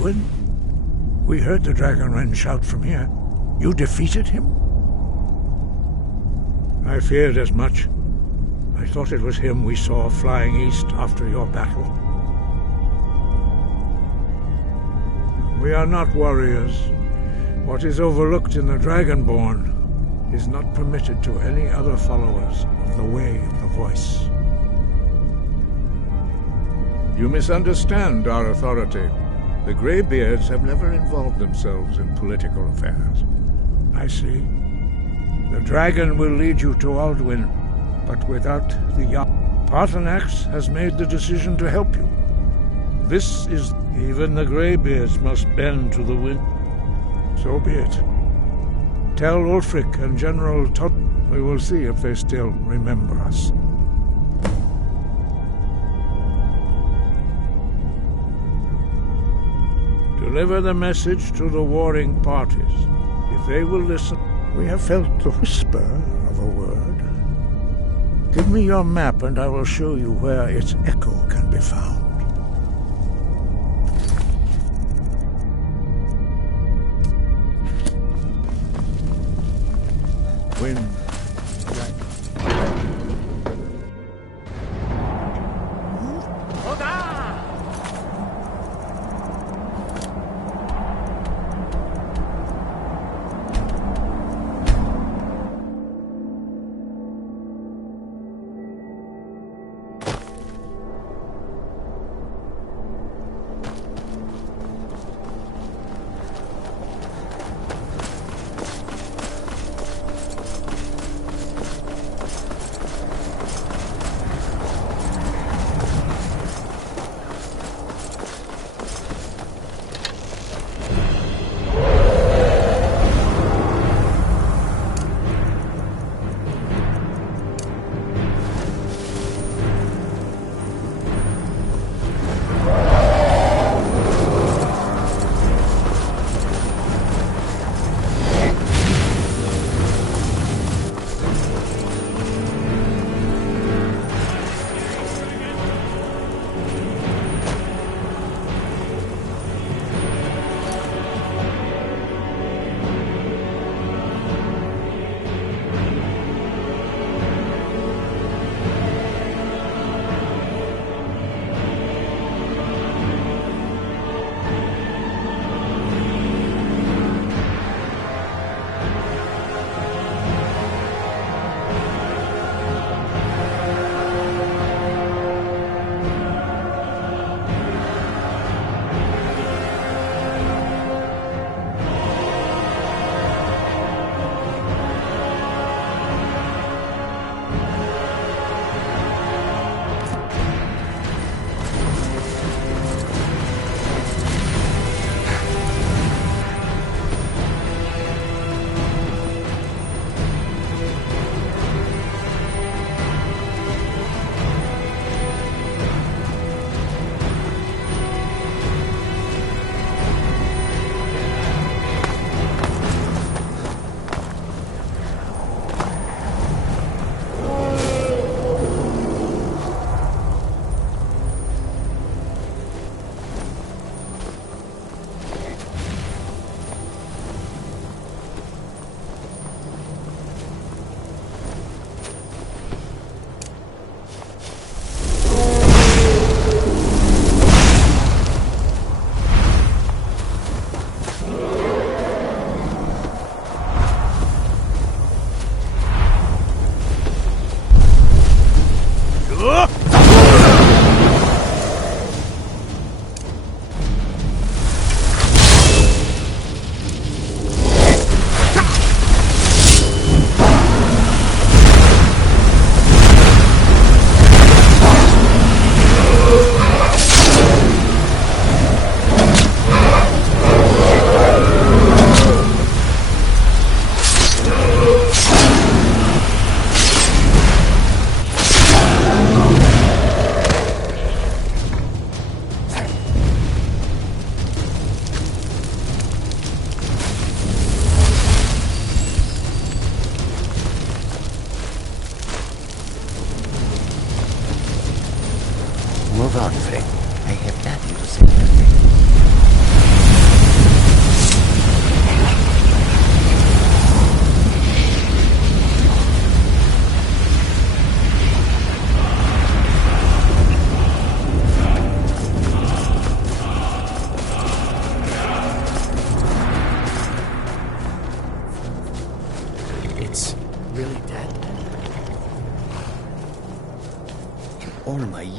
Alduin? We heard the Dragonren shout from here. You defeated him? I feared as much. I thought it was him we saw flying east after your battle. We are not warriors. What is overlooked in the Dragonborn is not permitted to any other followers of the Way of the Voice. You misunderstand our authority. The Greybeards have never involved themselves in political affairs. I see. The dragon will lead you to Alduin, but without the young. Paarthurnax has made the decision to help you. This is... Even the Greybeards must bend to the wind. So be it. Tell Ulfric and General Todd. We will see if they still remember us. Deliver the message to the warring parties. If they will listen... We have felt the whisper of a word. Give me your map and I will show you where its echo can be found. Wind. Move on, Frick. I have nothing to say.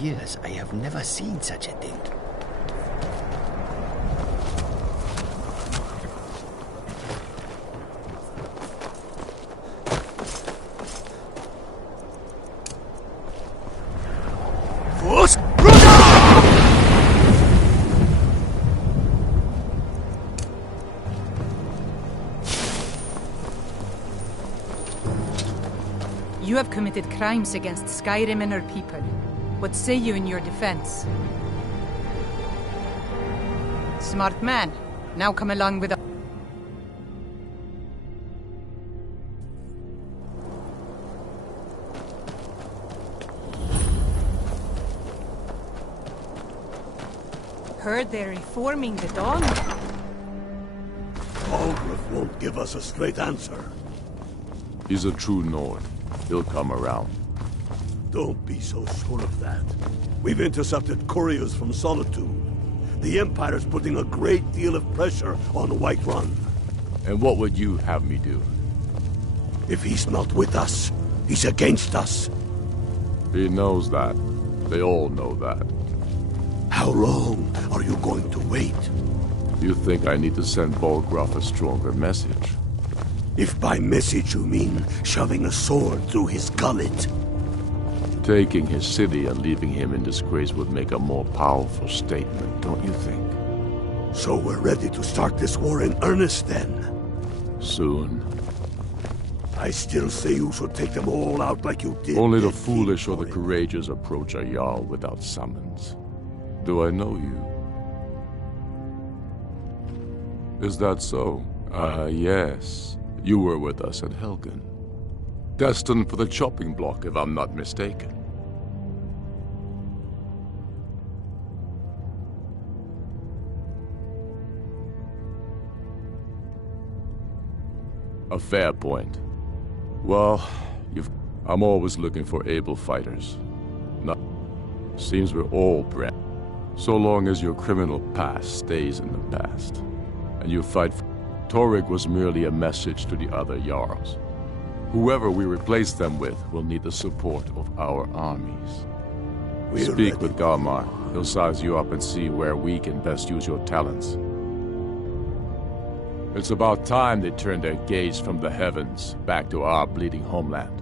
years, I have never seen such a thing. You have committed crimes against Skyrim and her people. What say you in your defense? Smart man. Now come along with us. Heard they're reforming the Dawn. Alduin won't give us a straight answer. He's a true Nord. He'll come around. Don't be so sure of that. We've intercepted couriers from Solitude. The Empire's putting a great deal of pressure on Whiterun. And what would you have me do? If he's not with us, he's against us. He knows that. They all know that. How long are you going to wait? You think I need to send Bolgraf a stronger message? If by message you mean shoving a sword through his gullet. Taking his city and leaving him in disgrace would make a more powerful statement, don't you think? So we're ready to start this war in earnest then? Soon. I still say you should take them all out like you did. Only the foolish or the courageous approach a Jarl without summons. Do I know you? Is that so? Yes. You were with us at Helgen. Destined for the chopping block, if I'm not mistaken. A fair point. Well, I'm always looking for able fighters. Seems we're all brand. So long as your criminal past stays in the past, and you fight for... Torrig was merely a message to the other Jarls. Whoever we replace them with will need the support of our armies. Speak with Galmar. He'll size you up and see where we can best use your talents. It's about time they turned their gaze from the heavens back to our bleeding homeland.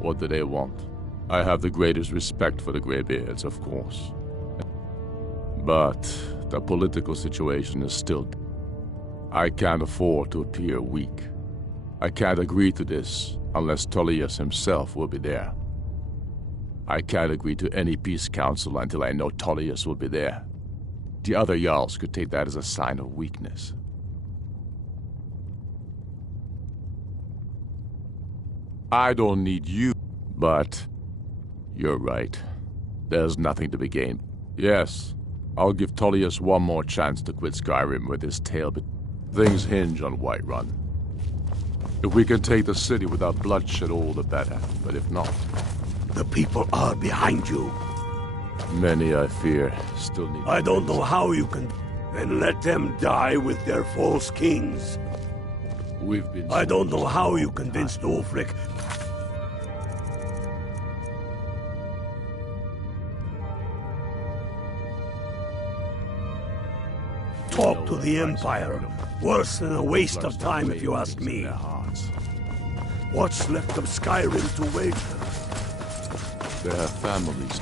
What do they want? I have the greatest respect for the Greybeards, of course. But the political situation is still... I can't afford to appear weak. I can't agree to this unless Tullius himself will be there. I can't agree to any peace council until I know Tullius will be there. The other Jarls could take that as a sign of weakness. I don't need you, but you're right. There's nothing to be gained. Yes, I'll give Tullius one more chance to quit Skyrim with his tail, but things hinge on Whiterun. If we can take the city without bloodshed, all the better. But if not... The people are behind you. Many, I fear, still need... I don't know how you can... And let them die with their false kings. We've been... I don't know how you convinced Ulfric. Talk to the Empire. Worse than a waste of time, if you ask me. What's left of Skyrim to wage? They have families.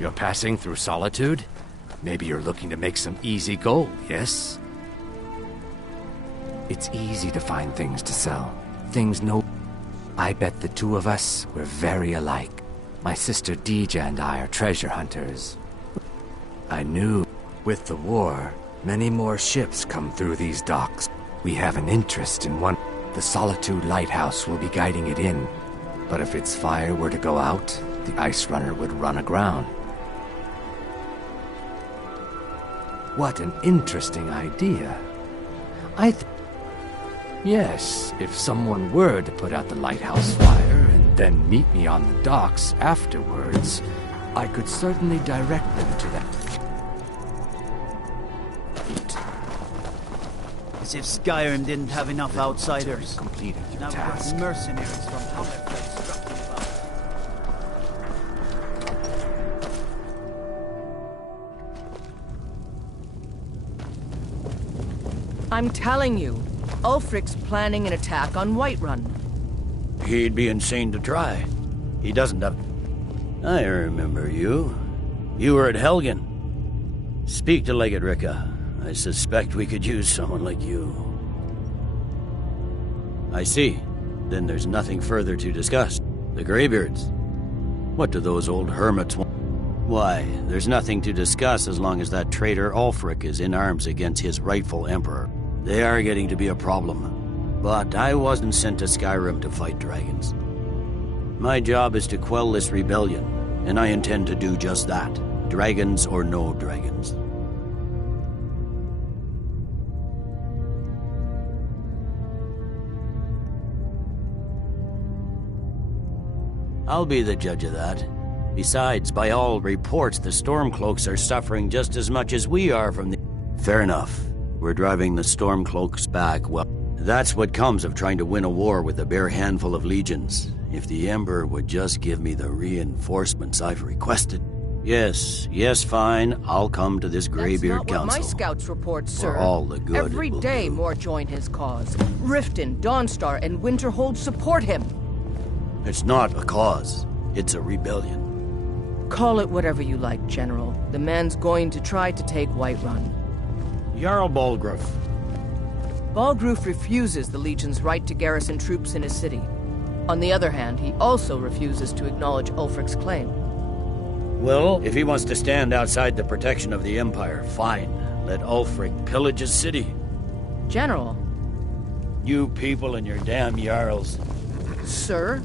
You're passing through Solitude? Maybe you're looking to make some easy gold, yes? It's easy to find things to sell. Things no... I bet the two of us were very alike. My sister Deeja and I are treasure hunters. I knew with the war, many more ships come through these docks. We have an interest in one. The Solitude Lighthouse will be guiding it in. But if its fire were to go out, the ice runner would run aground. What an interesting idea. Yes, if someone were to put out the lighthouse fire and then meet me on the docks afterwards, I could certainly direct them to that. As if Skyrim didn't have enough outsiders. Completed your Now task. mercenaries from Hammerfell struck me about. I'm telling you, Ulfric's planning an attack on Whiterun. He'd be insane to try. He doesn't have... I remember you. You were at Helgen. Speak to Legate Ricka. I suspect we could use someone like you. I see. Then there's nothing further to discuss. The Greybeards. What do those old hermits want? Why, there's nothing to discuss as long as that traitor Ulfric is in arms against his rightful emperor. They are getting to be a problem. But I wasn't sent to Skyrim to fight dragons. My job is to quell this rebellion, and I intend to do just that. Dragons or no dragons. I'll be the judge of that. Besides, by all reports, the Stormcloaks are suffering just as much as we are from the... Fair enough. We're driving the Stormcloaks back. Well, that's what comes of trying to win a war with a bare handful of legions. If the Emperor would just give me the reinforcements I've requested. Yes, fine. I'll come to this Greybeard That's not Council. what my scouts report, sir. For all the good Every it will day do. more join his cause. Riften, Dawnstar, and Winterhold support him. It's not a cause. It's a rebellion. Call it whatever you like, General. The man's going to try to take Whiterun. Jarl Balgruuf. Balgruuf refuses the Legion's right to garrison troops in his city. On the other hand, he also refuses to acknowledge Ulfric's claim. Well, if he wants to stand outside the protection of the Empire, fine. Let Ulfric pillage his city. General. You people and your damn Jarls. Sir,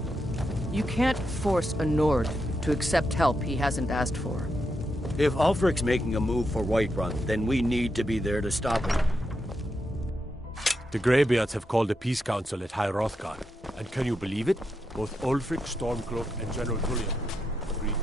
you can't force a Nord to accept help he hasn't asked for. If Ulfric's making a move for Whiterun, then we need to be there to stop him. The Greybeards have called a peace council at High Hrothgar. And can you believe it? Both Ulfric, Stormcloak, and General Tullian agreed.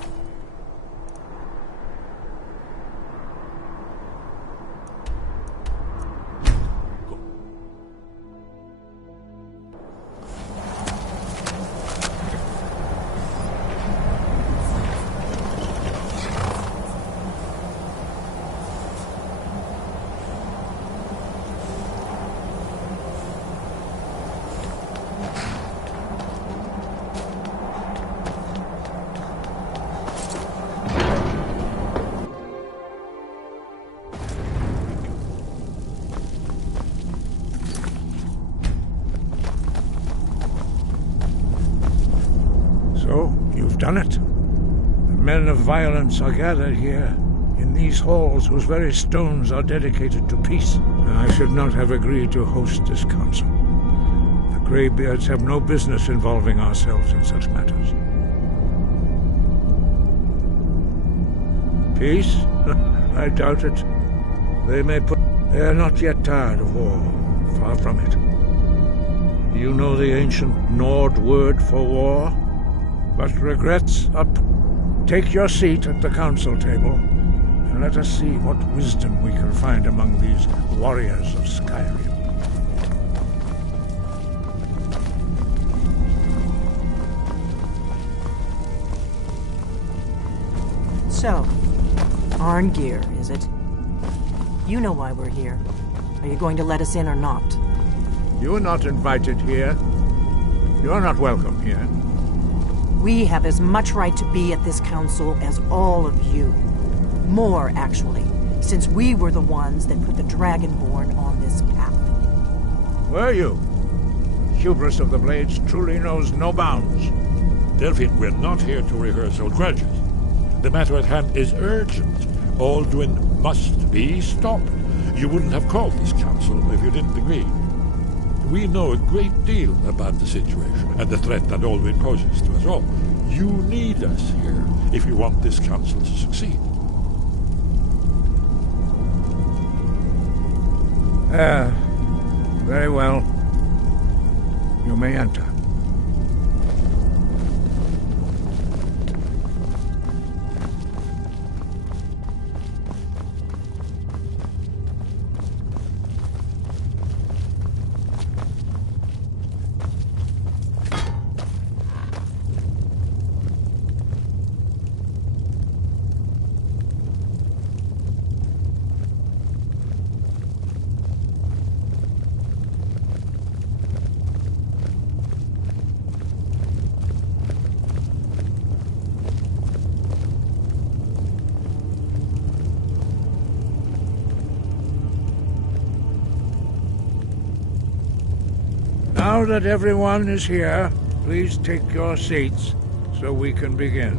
So, you've done it. The men of violence are gathered here, in these halls whose very stones are dedicated to peace. I should not have agreed to host this council. The Greybeards have no business involving ourselves in such matters. Peace? I doubt it. They are not yet tired of war. Far from it. Do you know the ancient Nord word for war? But regrets up. Take your seat at the council table, and let us see what wisdom we can find among these warriors of Skyrim. So, Arngeir, is it? You know why we're here. Are you going to let us in or not? You are not invited here. You are not welcome here. We have as much right to be at this council as all of you. More, actually, since we were the ones that put the Dragonborn on this path. Were you? Hubris of the Blades truly knows no bounds. Delphine, we're not here to rehearse old grudges. The matter at hand is urgent. Alduin must be stopped. You wouldn't have called this council if you didn't agree. We know a great deal about the situation and the threat that Alduin poses to us all. You need us here if you want this council to succeed. Very well. You may enter. Now that everyone is here, please take your seats so we can begin.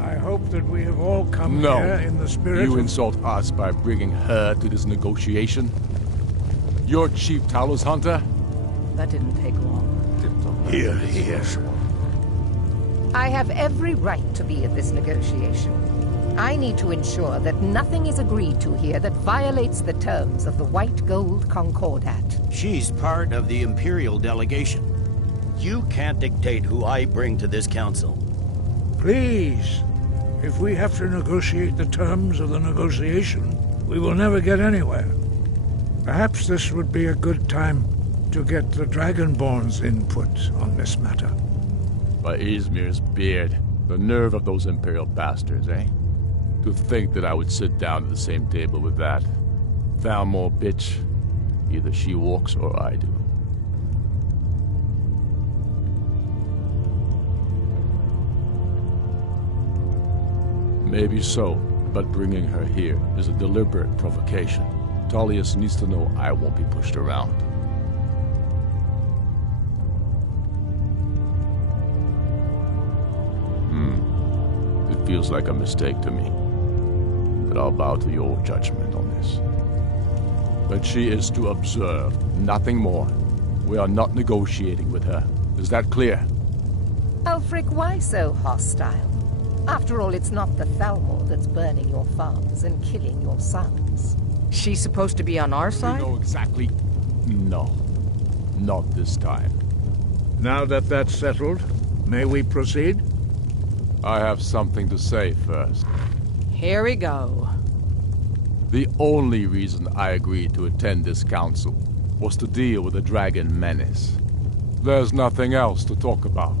I hope that we have all come here in the spirit You insult us by bringing her to this negotiation? You're Chief Talos Hunter? That didn't take long. Here, here. I have every right to be at this negotiation. I need to ensure that nothing is agreed to here that violates the terms of the White Gold Concordat. She's part of the Imperial delegation. You can't dictate who I bring to this council. Please, if we have to negotiate the terms of the negotiation, we will never get anywhere. Perhaps this would be a good time to get the Dragonborn's input on this matter. By Izmir's beard, the nerve of those Imperial bastards, eh? To think that I would sit down at the same table with that. Thalmor bitch. Either she walks or I do. Maybe so, but bringing her here is a deliberate provocation. Tullius needs to know I won't be pushed around. It feels like a mistake to me. But I'll bow to your judgment on this. But she is to observe, nothing more. We are not negotiating with her. Is that clear? Ulfric, why so hostile? After all, it's not the Thalmor that's burning your farms and killing your sons. She's supposed to be on our side? You know exactly... No. Not this time. Now that that's settled, may we proceed? I have something to say first. Here we go. The only reason I agreed to attend this council was to deal with the dragon menace. There's nothing else to talk about.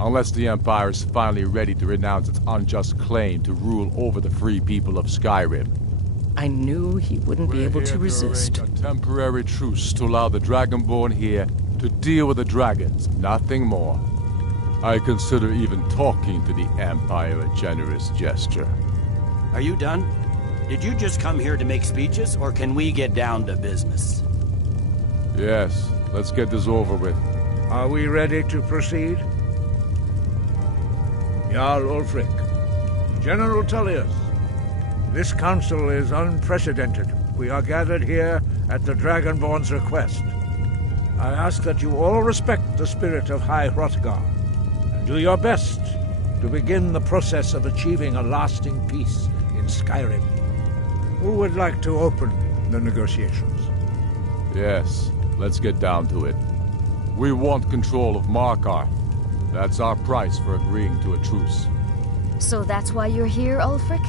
Unless the Empire is finally ready to renounce its unjust claim to rule over the free people of Skyrim. I knew he wouldn't be able to resist. A temporary truce to allow the Dragonborn here to deal with the dragons, nothing more. I consider even talking to the Empire a generous gesture. Are you done? Did you just come here to make speeches, or can we get down to business? Yes, let's get this over with. Are we ready to proceed? Jarl Ulfric, General Tullius, this council is unprecedented. We are gathered here at the Dragonborn's request. I ask that you all respect the spirit of High Hrothgar, and do your best to begin the process of achieving a lasting peace in Skyrim. Who would like to open the negotiations? Yes, let's get down to it. We want control of Markarth. That's our price for agreeing to a truce. So that's why you're here, Ulfric?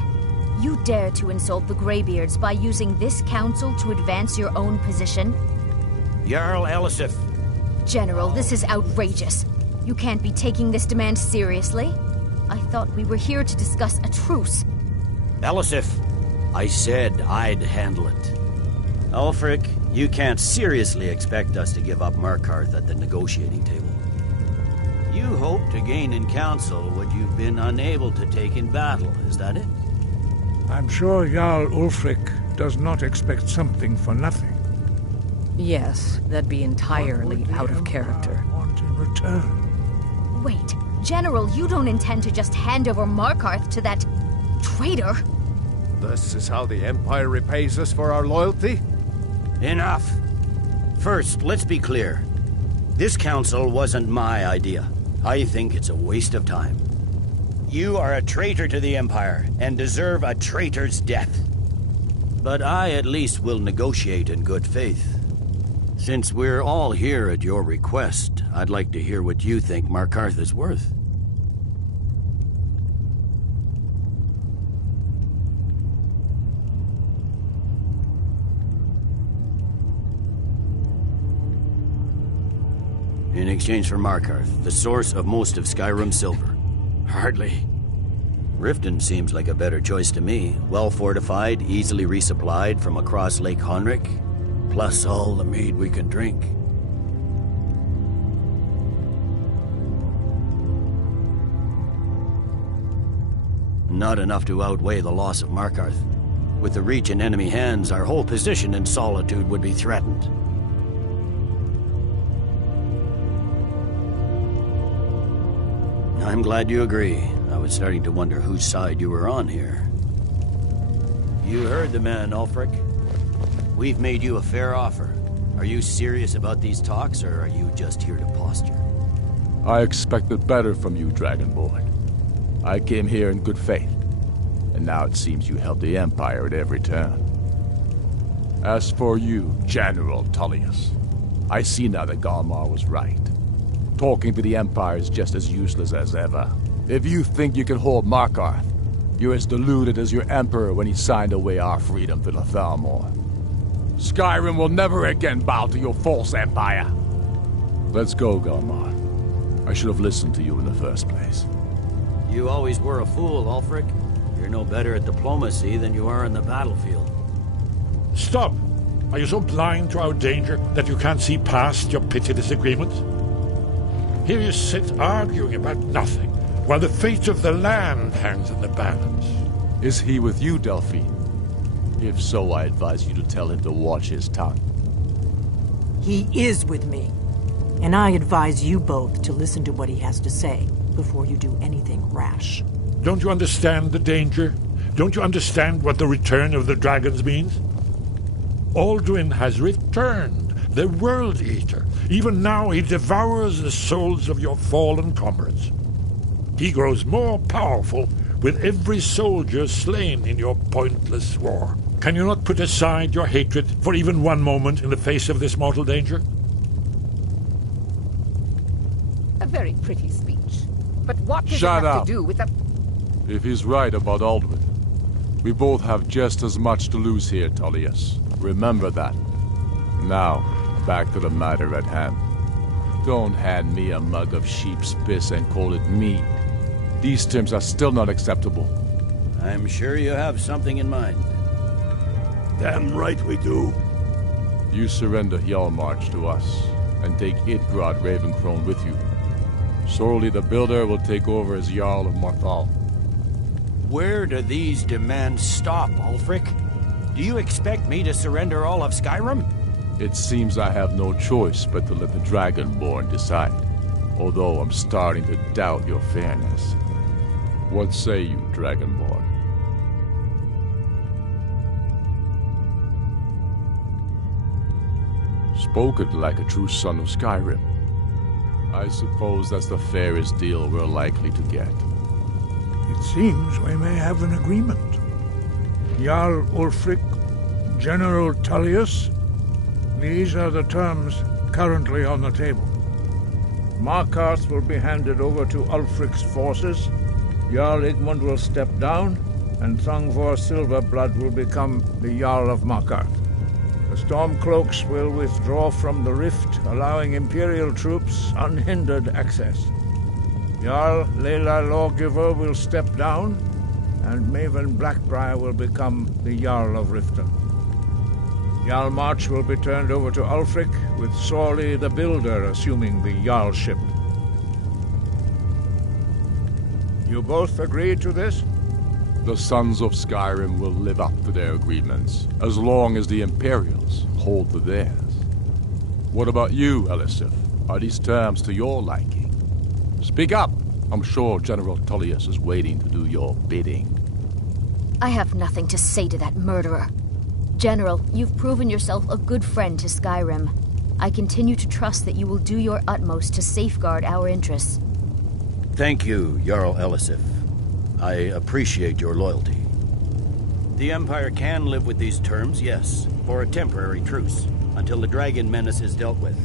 You dare to insult the Greybeards by using this council to advance your own position? Jarl Elisif. General, this is outrageous. You can't be taking this demand seriously. I thought we were here to discuss a truce. Elisif, I said I'd handle it. Ulfric, You can't seriously expect us to give up Markarth at the negotiating table. You hope to gain in council what you've been unable to take in battle, is that it? I'm sure Jarl Ulfric does not expect something for nothing. Yes, that'd be entirely out of character. Want in return? Wait, General, you don't intend to just hand over Markarth to that traitor? This is how the Empire repays us for our loyalty? Enough. First, let's be clear. This council wasn't my idea. I think it's a waste of time. You are a traitor to the Empire, and deserve a traitor's death. But I at least will negotiate in good faith. Since we're all here at your request, I'd like to hear what you think Markarth is worth. In exchange for Markarth, the source of most of Skyrim's silver. Hardly. Riften seems like a better choice to me. Well fortified, easily resupplied from across Lake Honric, plus all the mead we can drink. Not enough to outweigh the loss of Markarth. With the Reach in enemy hands, our whole position in Solitude would be threatened. I'm glad you agree. I was starting to wonder whose side you were on here. You heard the man, Ulfric. We've made you a fair offer. Are you serious about these talks, or are you just here to posture? I expected better from you, Dragonborn. I came here in good faith, and now it seems you help the Empire at every turn. As for you, General Tullius, I see now that Galmar was right. Talking to the Empire is just as useless as ever. If you think you can hold Markarth, you're as deluded as your Emperor when he signed away our freedom to the Thalmor. Skyrim will never again bow to your false empire. Let's go, Galmar. I should have listened to you in the first place. You always were a fool, Ulfric. You're no better at diplomacy than you are in the battlefield. Stop! Are you so blind to our danger that you can't see past your petty disagreements? Here you sit arguing about nothing, while the fate of the land hangs in the balance. Is he with you, Delphine? If so, I advise you to tell him to watch his tongue. He is with me, and I advise you both to listen to what he has to say before you do anything rash. Don't you understand the danger? Don't you understand what the return of the dragons means? Alduin has returned, the World Eater. Even now he devours the souls of your fallen comrades. He grows more powerful with every soldier slain in your pointless war. Can you not put aside your hatred for even one moment in the face of this mortal danger? A very pretty speech. But what does Shut it have up. to do with the... If he's right about Alduin, we both have just as much to lose here, Tullius. Remember that. Now, back to the matter at hand. Don't hand me a mug of sheep's piss and call it mead. These terms are still not acceptable. I'm sure you have something in mind. Damn right we do. You surrender Hjalmarch to us, and take Idgrod Ravencrone with you. Sorli the Builder will take over as Jarl of Morthal. Where do these demands stop, Ulfric? Do you expect me to surrender all of Skyrim? It seems I have no choice but to let the Dragonborn decide, although I'm starting to doubt your fairness. What say you, Dragonborn? Spoken like a true son of Skyrim. I suppose that's the fairest deal we're likely to get. It seems we may have an agreement. Jarl Ulfric, General Tullius, these are the terms currently on the table. Markarth will be handed over to Ulfric's forces, Jarl Igmund will step down, and Thongvor Silverblood will become the Jarl of Markarth. The Stormcloaks will withdraw from the rift, allowing Imperial troops unhindered access. Jarl Leila Lawgiver will step down, and Maven Blackbriar will become the Jarl of Riften. Jarl March will be turned over to Ulfric, with Sorli the Builder assuming the Jarlship. You both agree to this? The Sons of Skyrim will live up to their agreements, as long as the Imperials hold to theirs. What about you, Elisif? Are these terms to your liking? Speak up! I'm sure General Tullius is waiting to do your bidding. I have nothing to say to that murderer. General, you've proven yourself a good friend to Skyrim. I continue to trust that you will do your utmost to safeguard our interests. Thank you, Jarl Elisif. I appreciate your loyalty. The Empire can live with these terms, yes, for a temporary truce, until the dragon menace is dealt with.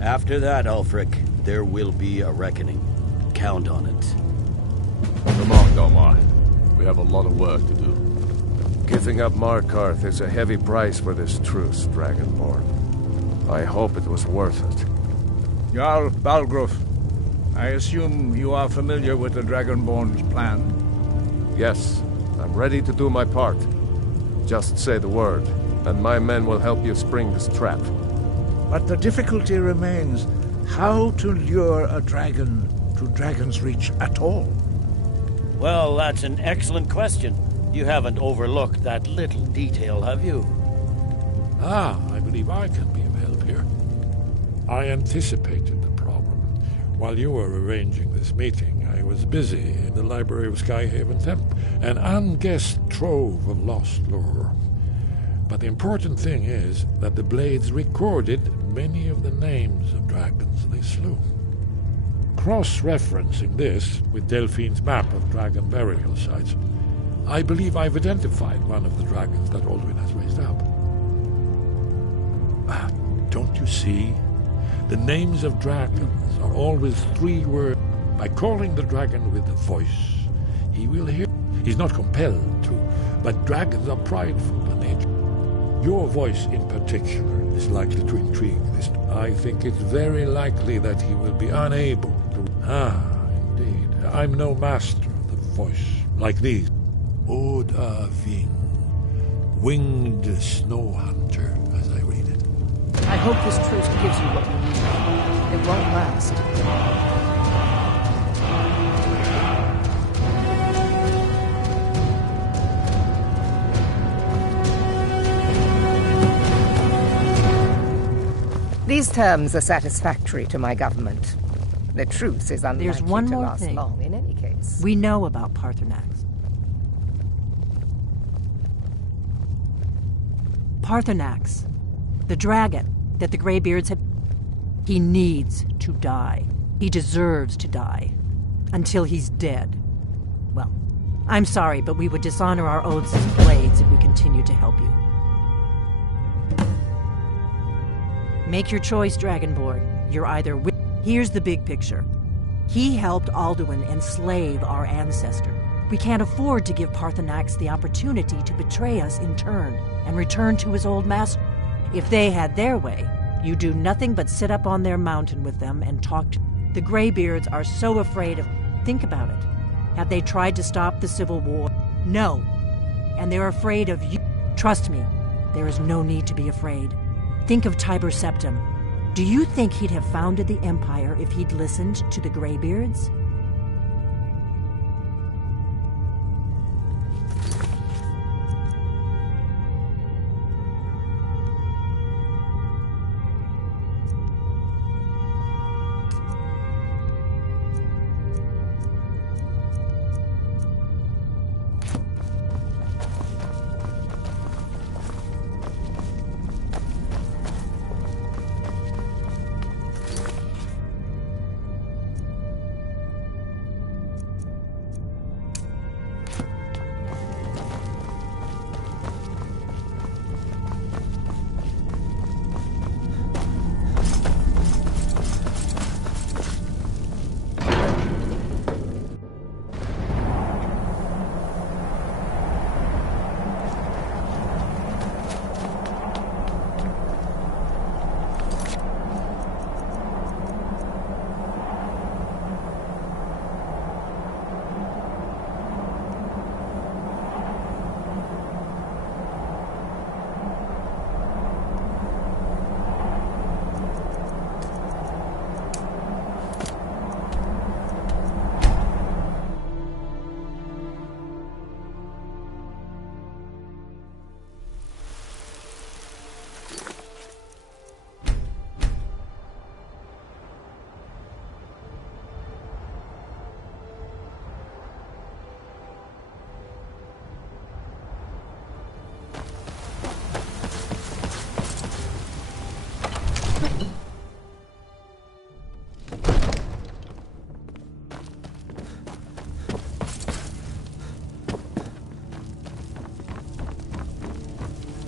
After that, Ulfric, there will be a reckoning. Count on it. Come on, Domar. We have a lot of work to do. Giving up Markarth is a heavy price for this truce, Dragonborn. I hope it was worth it. Jarl Balgruuf, I assume you are familiar with the Dragonborn's plan? Yes, I'm ready to do my part. Just say the word, and my men will help you spring this trap. But the difficulty remains how to lure a dragon to Dragon's Reach at all. Well, that's an excellent question. You haven't overlooked that little detail, have you? I believe I can be of help here. I anticipated the problem. While you were arranging this meeting, I was busy in the library of Skyhaven Temple, an unguessed trove of lost lore. But the important thing is that the Blades recorded many of the names of dragons they slew. Cross-referencing this with Delphine's map of dragon burial sites, I believe I've identified one of the dragons that Alduin has raised up. Don't you see? The names of dragons are always 3 words. By calling the dragon with a voice, he will hear. He's not compelled to, but dragons are prideful by nature. Your voice in particular is likely to intrigue this. I think it's very likely that he will be unable to... Indeed. I'm no master of the voice like these. Oda Ving, winged snow hunter, as I read it. I hope this truce gives you what you need. It won't last. These terms are satisfactory to my government. The truce is unlikely There's one to more last thing. long in any case. We know about Parthenax. Parthenax, the dragon that the Greybeards have... He needs to die. He deserves to die. Until he's dead. Well, I'm sorry, but we would dishonor our oaths as Blades if we continue to help you. Make your choice, Dragonborn. You're either with... Here's the big picture. He helped Alduin enslave our ancestor. We can't afford to give Parthenax the opportunity to betray us in turn and return to his old master. If they had their way, you do nothing but sit up on their mountain with them and talk to... The Greybeards are so afraid of... Think about it. Have they tried to stop the Civil War? No. And they're afraid of you. Trust me, there is no need to be afraid. Think of Tiber Septim. Do you think he'd have founded the Empire if he'd listened to the Greybeards?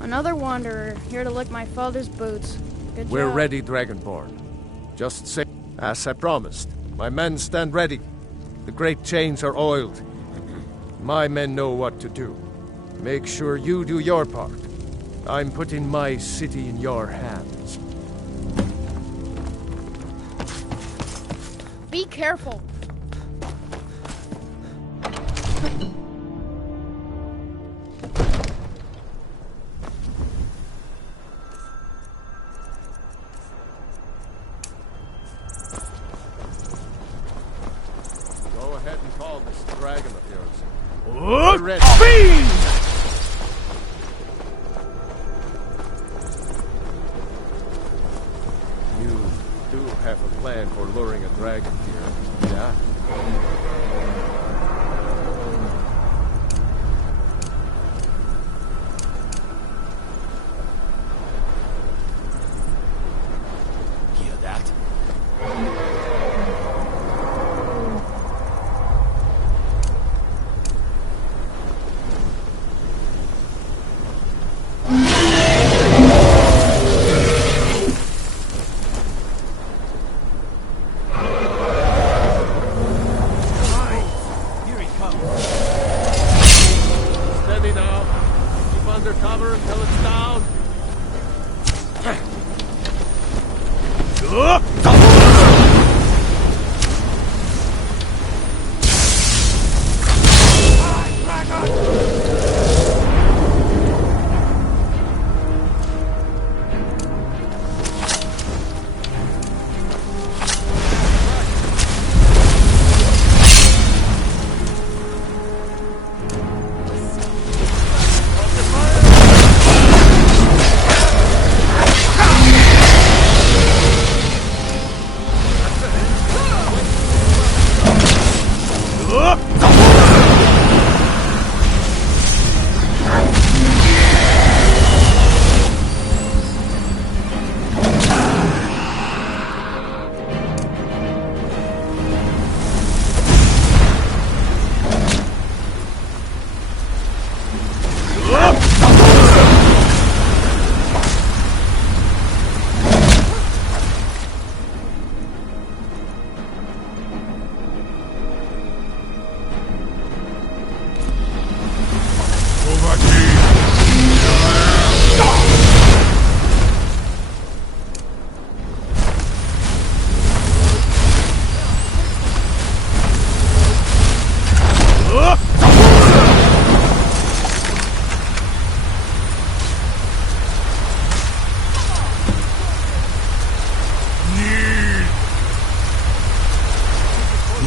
Another wanderer, here to lick my father's boots. Good We're job. ready, Dragonborn. Just say, as I promised, my men stand ready. The great chains are oiled. My men know what to do. Make sure you do your part. I'm putting my city in your hands. Be careful. Go ahead and call this dragon of yours. We're ready. You do have a plan for luring a dragon here, yeah? Hear that? Here he comes. Steady now. Keep under cover until it's down.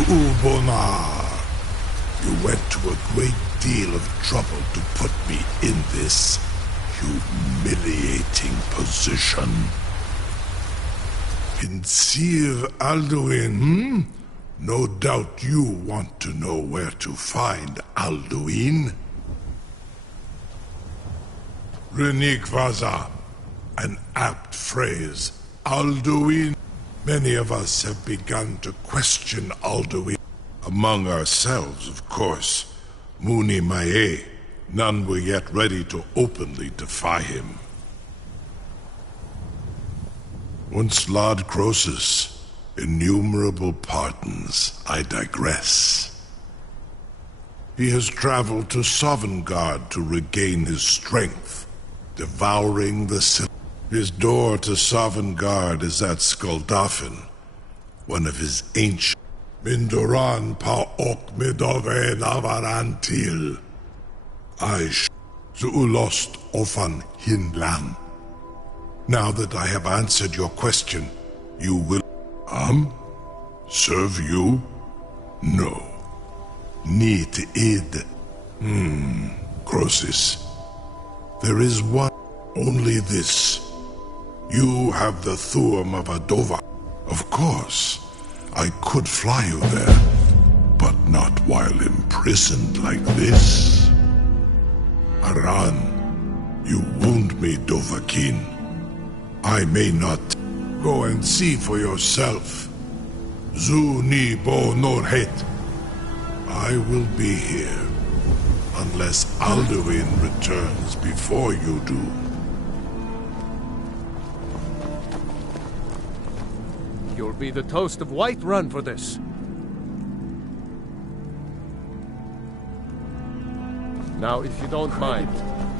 Ulbonar, you went to a great deal of trouble to put me in this humiliating position. Pinsir Alduin, No doubt you want to know where to find Alduin. Renikvaza, an apt phrase. Alduin. Many of us have begun to question Alduin. Among ourselves, of course. Muni Mae. None were yet ready to openly defy him. Once Lord Croesus, innumerable pardons, I digress. He has traveled to Sovngarde to regain his strength, devouring the His door to Sovngarde is at Skuldafn, one of his ancient Mindoran Paok Midove Navarantil. Zuulost Ofan Hinlan. Now that I have answered your question, you will... Serve you? No. Need id. Croesus. There is one, only this. You have the Thuum of Adova. Of course, I could fly you there, but not while imprisoned like this. Aran, you wound me, Dovahkiin. I may not. Go and see for yourself. Zu ni bo norhet. I will be here, unless Alduin returns before you do. You'll be the toast of Whiterun for this. Now, if you don't mind,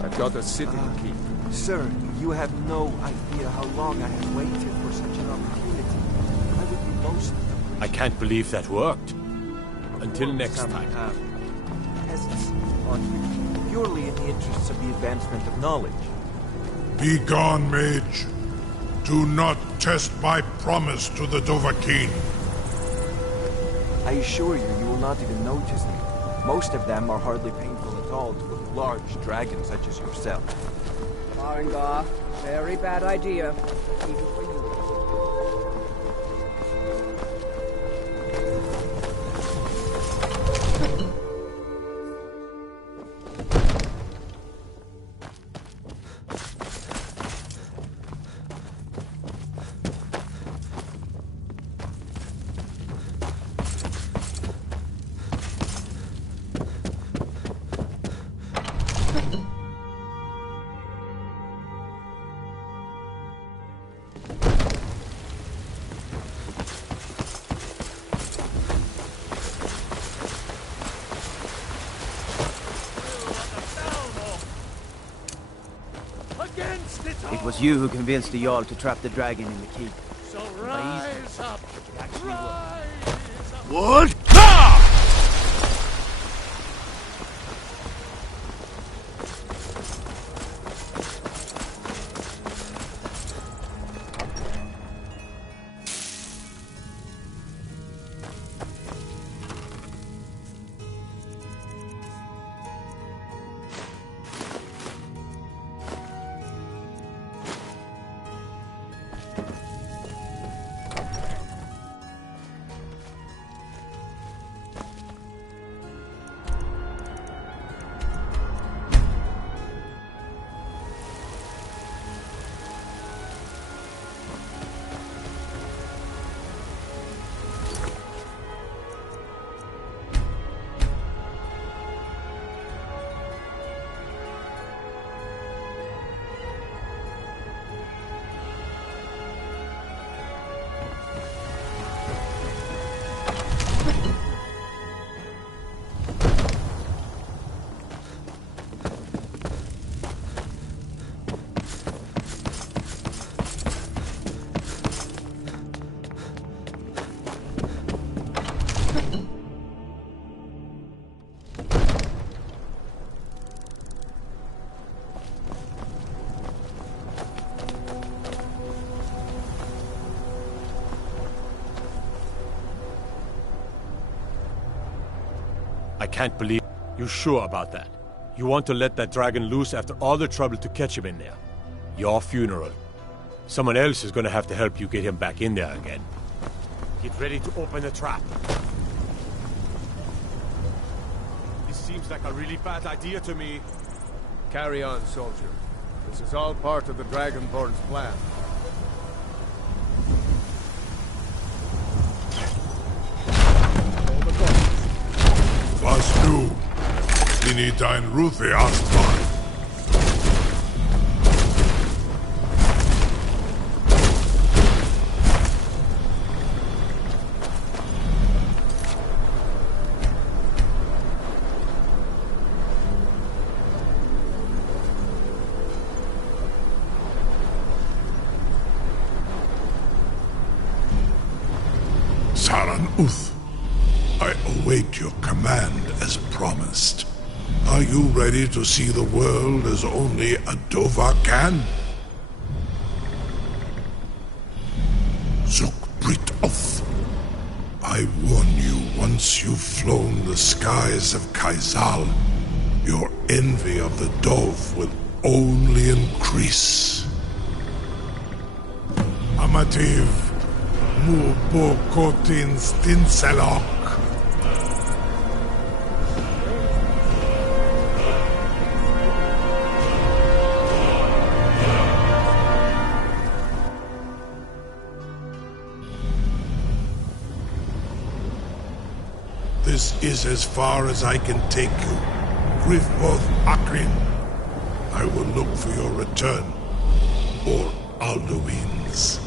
I've got a city to keep. Sir, you have no idea how long I have waited for such an opportunity. I would be most... I can't believe that worked. Until next time. Peasants, aren't purely in the interests of the advancement of knowledge. Be gone, mage. Do not test my promise to the Dovahkiin. I assure you, you will not even notice me. Most of them are hardly painful at all to a large dragon such as yourself. Farengar, very bad idea. Even for you. It was you who convinced the Jarl to trap the dragon in the keep. So rise up! What? I can't believe... You sure about that? You want to let that dragon loose after all the trouble to catch him in there? Your funeral. Someone else is gonna have to help you get him back in there again. Get ready to open the trap. This seems like a really bad idea to me. Carry on, soldier. This is all part of the Dragonborn's plan. Was du? Bin dein Rufe erstmal. Uth, I await your command as promised. Are you ready to see the world as only a Dova can? Zukbrit Oth, I warn you, once you've flown the skies of Kaizal, your envy of the Dove will only increase. Amativ, Mubokotin Stinselok. This is as far as I can take you. Grifmoth Akrin. I will look for your return, or Alduin's.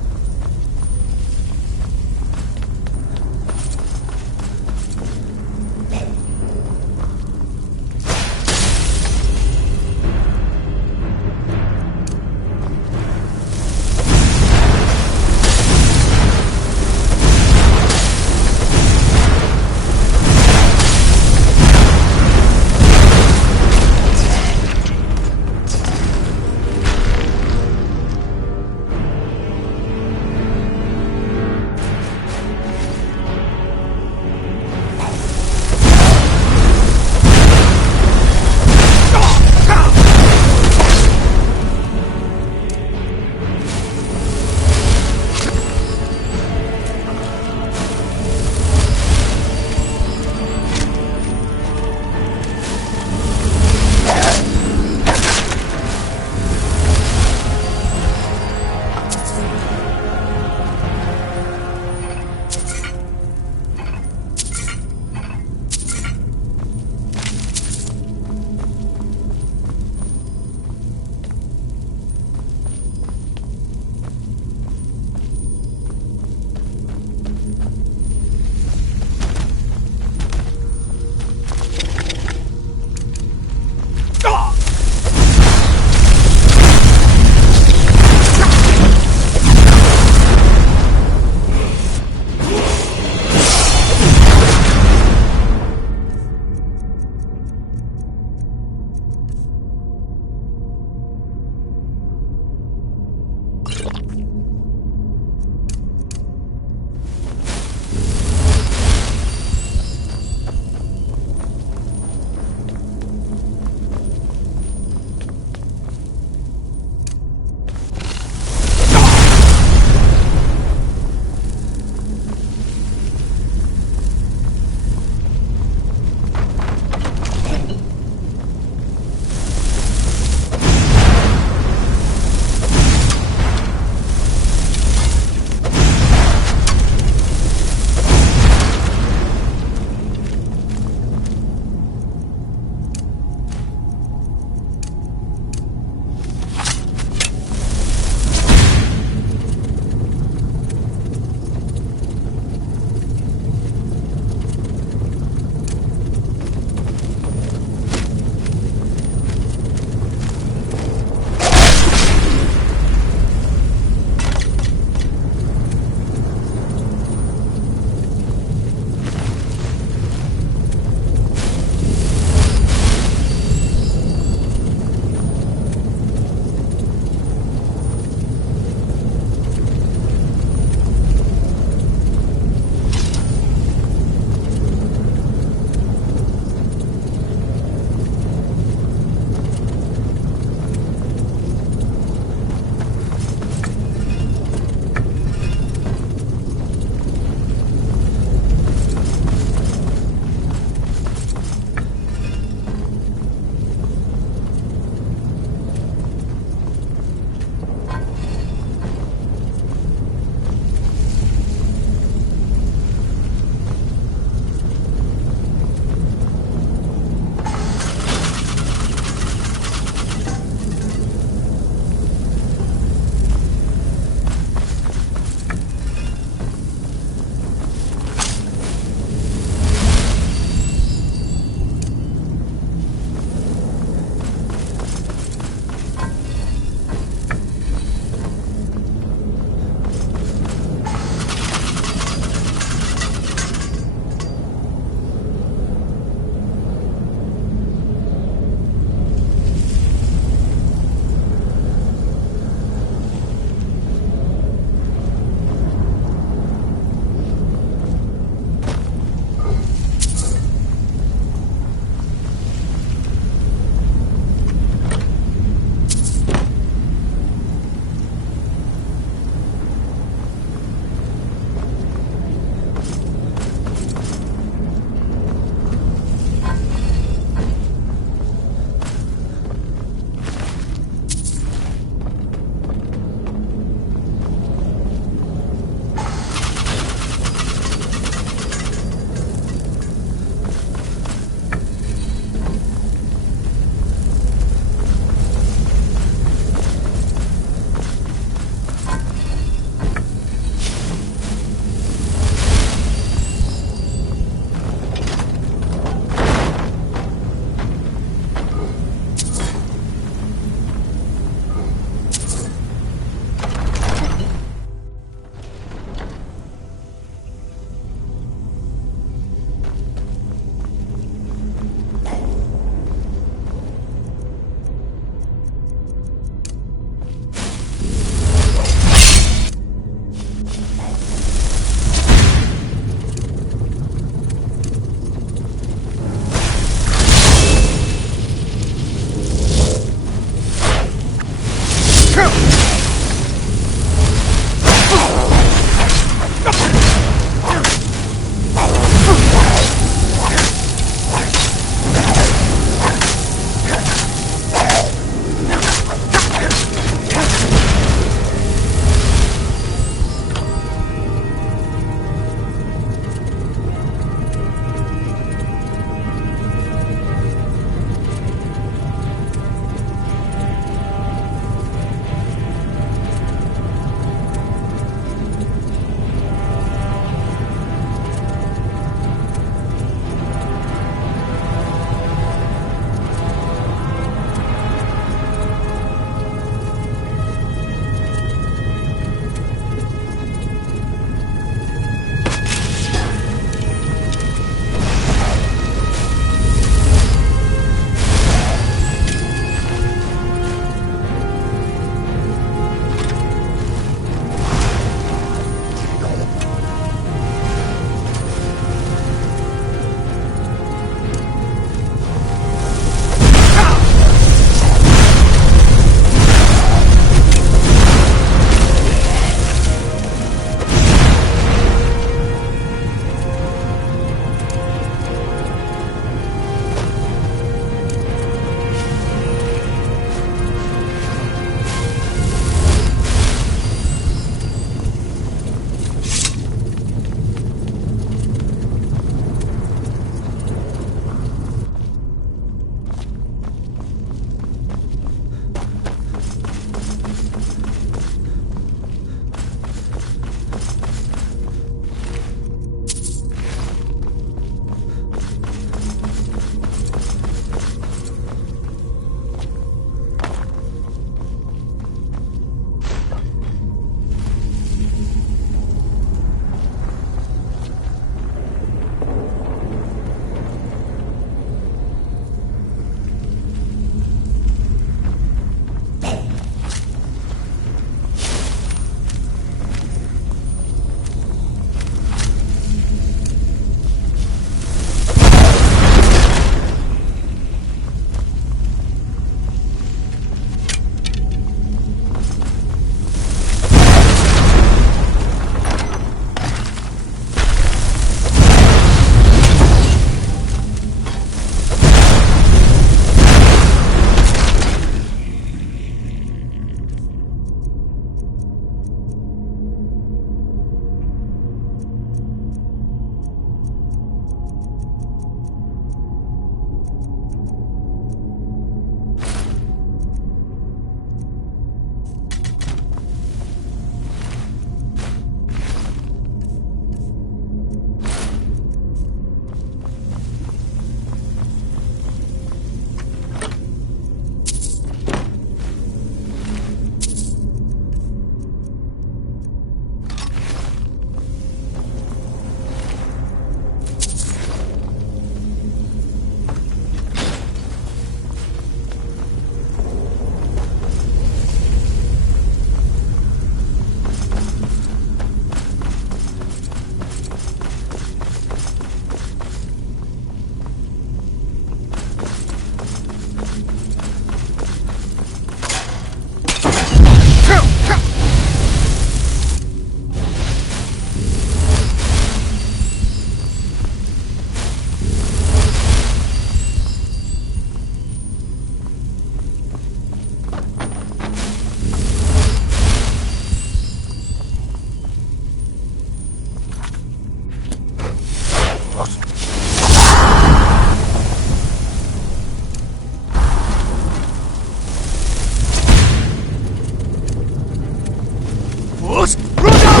Rudolph!